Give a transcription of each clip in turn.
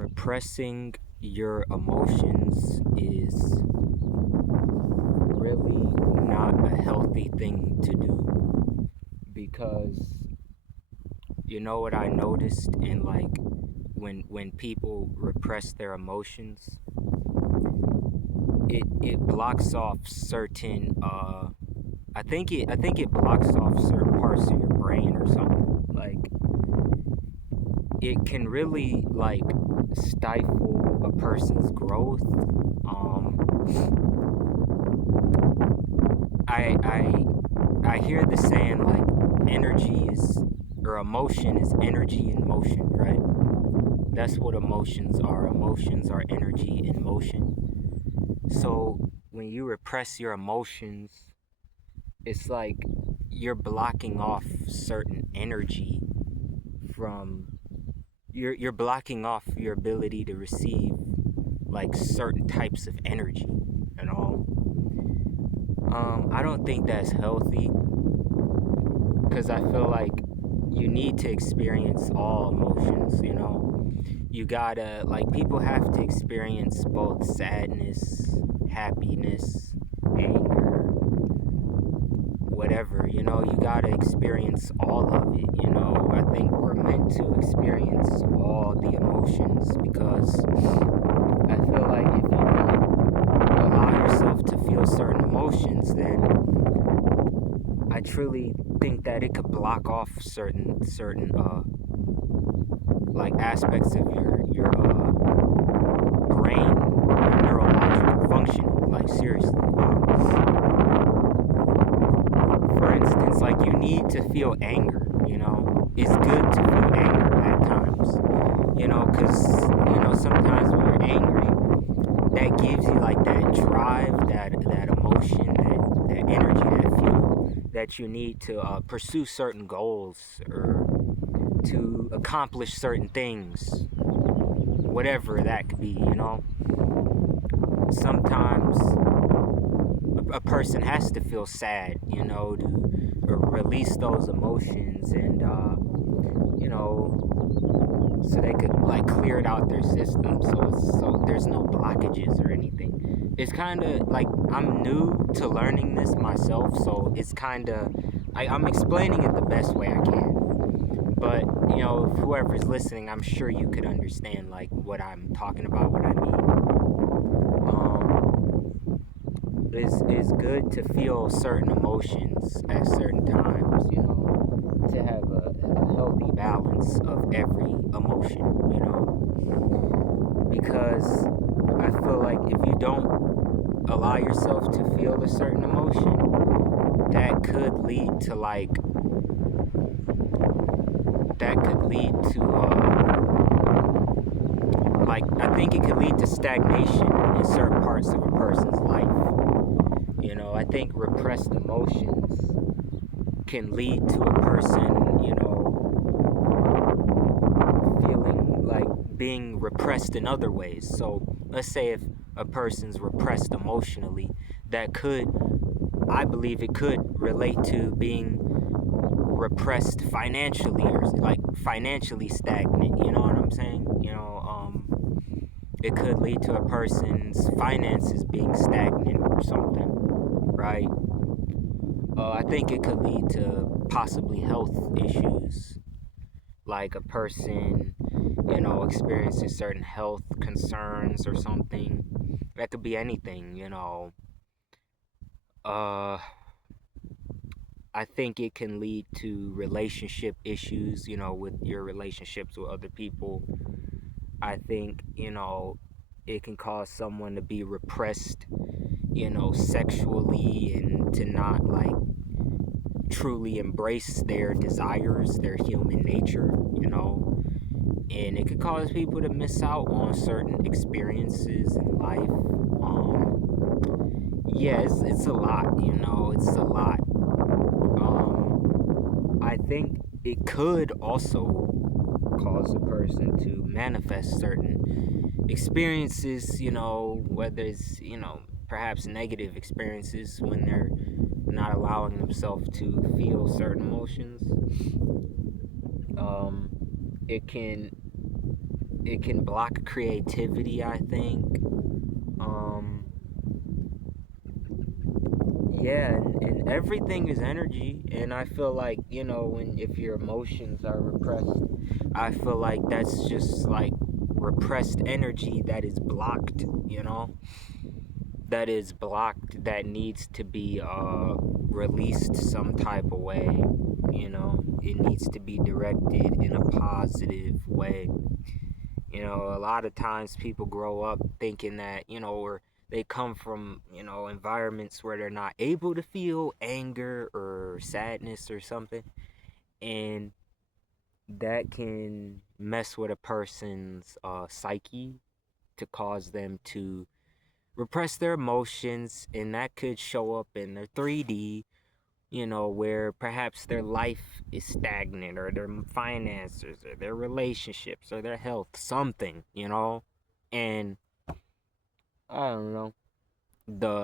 Repressing your emotions is really not a healthy thing to do because you know what I noticed in like when people repress their emotions, it blocks off certain I think it blocks off certain parts of your brain or something. Like it can really like stifle a person's growth. Um I hear the saying like energy is or emotion is energy in motion, right? That's what emotions are. Emotions are energy in motion. So when you repress your emotions, it's like you're blocking off certain energy from you're blocking off your ability to receive like certain types of energy, you know. I don't think that's healthy because I feel like you need to experience all emotions, you know. You gotta, like, people have to experience both sadness, happiness, anger, whatever, you know. You gotta experience all of it, you know. I think we're meant to experience all the emotions because I feel like if you don't allow yourself to feel certain emotions, then I truly think that it could block off certain like aspects of your brain, your neurological functioning. Like seriously, for instance, like you need to feel anger. You know, it's good to feel anger at times. You know, because you know sometimes when you're angry, that gives you like that drive, that emotion, that energy, that fuel that you need to pursue certain goals or to accomplish certain things, whatever that could be, you know. Sometimes a person has to feel sad, you know, to release those emotions and, you know, so they could like clear it out their system so there's no blockages or anything. It's kind of like I'm new to learning this myself, so it's kind of I'm explaining it the best way I can. But you know, if whoever's listening, I'm sure you could understand like what I'm talking about, what I mean. It's good to feel certain emotions at certain times, you know, to have a healthy balance of every emotion, you know, because I feel like if you don't allow yourself to feel a certain emotion, that could lead to like like I think it could lead to stagnation in certain parts of a person's life. You know, I think repressed emotions can lead to a person, you know, feeling like being repressed in other ways. So let's say if a person's repressed emotionally, that could, I believe it could relate to being repressed financially or like financially stagnant, you know what I'm saying? You know, it could lead to a person's finances being stagnant or something, right? I think it could lead to possibly health issues, like a person, you know, experiencing certain health concerns or something. That could be anything, you know. Uh, I think it can lead to relationship issues, you know, with your relationships with other people. I think, you know, it can cause someone to be repressed, you know, sexually and to not like truly embrace their desires, their human nature, you know. And it could cause people to miss out on certain experiences in life. Yeah, it's a lot, you know, it's a lot. I think it could also cause a person to manifest certain experiences, you know, whether it's, you know, perhaps negative experiences when they're not allowing themselves to feel certain emotions. It can it can block creativity, I think. Um, yeah, and everything is energy, and I feel like, when if your emotions are repressed, I feel like that's just like repressed energy that is blocked, that is blocked, that needs to be released some type of way. It needs to be directed in a positive way. A lot of times people grow up thinking that, or they come from, environments where they're not able to feel anger or sadness or something. And that can mess with a person's psyche to cause them to repress their emotions. And that could show up in their 3D, where perhaps their life is stagnant, or their finances, or their relationships, or their health, something. And I don't know.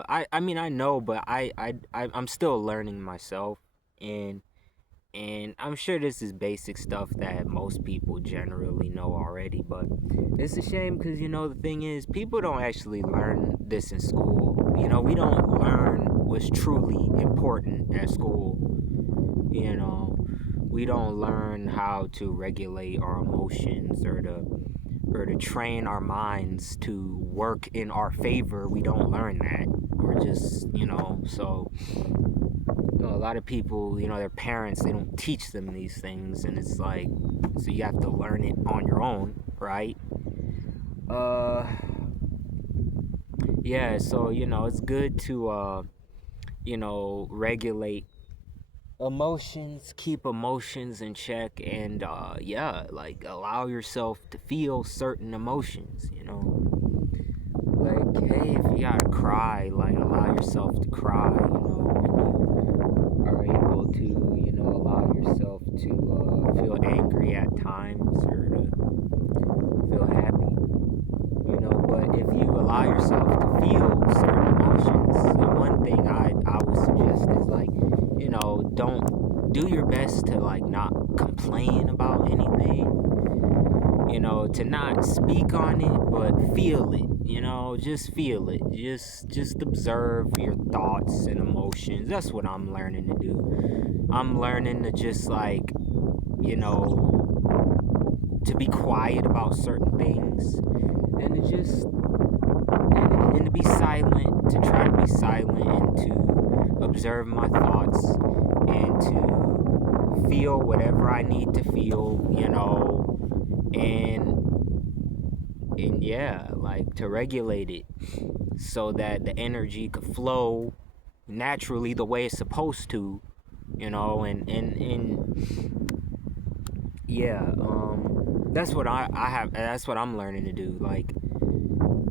I mean, I know, but I'm still learning myself, and I'm sure this is basic stuff that most people generally know already, but it's a shame because, the thing is, people don't actually learn this in school. We don't learn what's truly important at school. We don't learn how to regulate our emotions, or to train our minds to work in our favor. We don't learn that. We're just, so a lot of people, their parents, they don't teach them these things, and it's like, so you have to learn it on your own, right? Uh, yeah, so, it's good to, regulate emotions, keep emotions in check, and, yeah, like, allow yourself to feel certain emotions. Like, hey, if you gotta cry, like, allow yourself to cry, when you are able to, allow yourself to feel angry at times, or to feel happy, but if you allow yourself to feel certain emotions, and one thing I would suggest is, like, don't do your best to, like, not complain about anything, to not speak on it, but feel it, just feel it. Just observe your thoughts and emotions. That's what I'm learning to do. I'm learning to just, like, to be quiet about certain things, and to just, and to be silent, to try to be silent, and to observe my thoughts, and to feel whatever I need to feel, and yeah, like, to regulate it so that the energy could flow naturally the way it's supposed to, and yeah, that's what that's what I'm learning to do, like,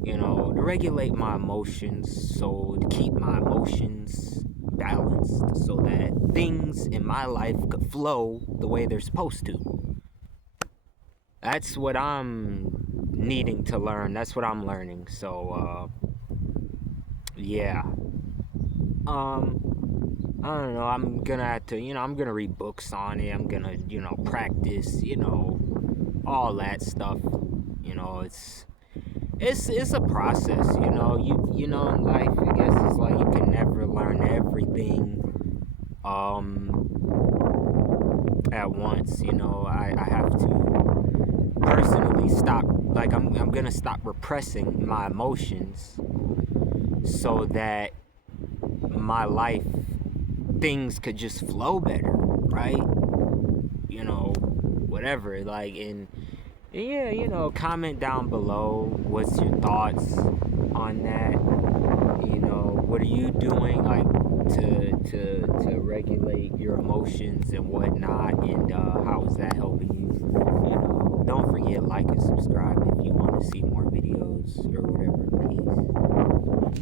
to regulate my emotions, so to keep my emotions balanced so that things in my life could flow the way they're supposed to. That's what I'm needing to learn. That's what I'm learning. So, yeah. Um, I don't know. I'm gonna have to, I'm gonna read books on it. I'm gonna, practice, all that stuff. It's a process. In life, I guess it's like you can never learn everything at once. I have to personally stop. Like, I'm gonna stop repressing my emotions so that my life, things could just flow better, right? Whatever. Like, and yeah, comment down below what's your thoughts on that. What are you doing, like, to regulate your emotions and whatnot, and how is that helping you? Don't forget, like and subscribe if you want to see more videos or whatever. Peace.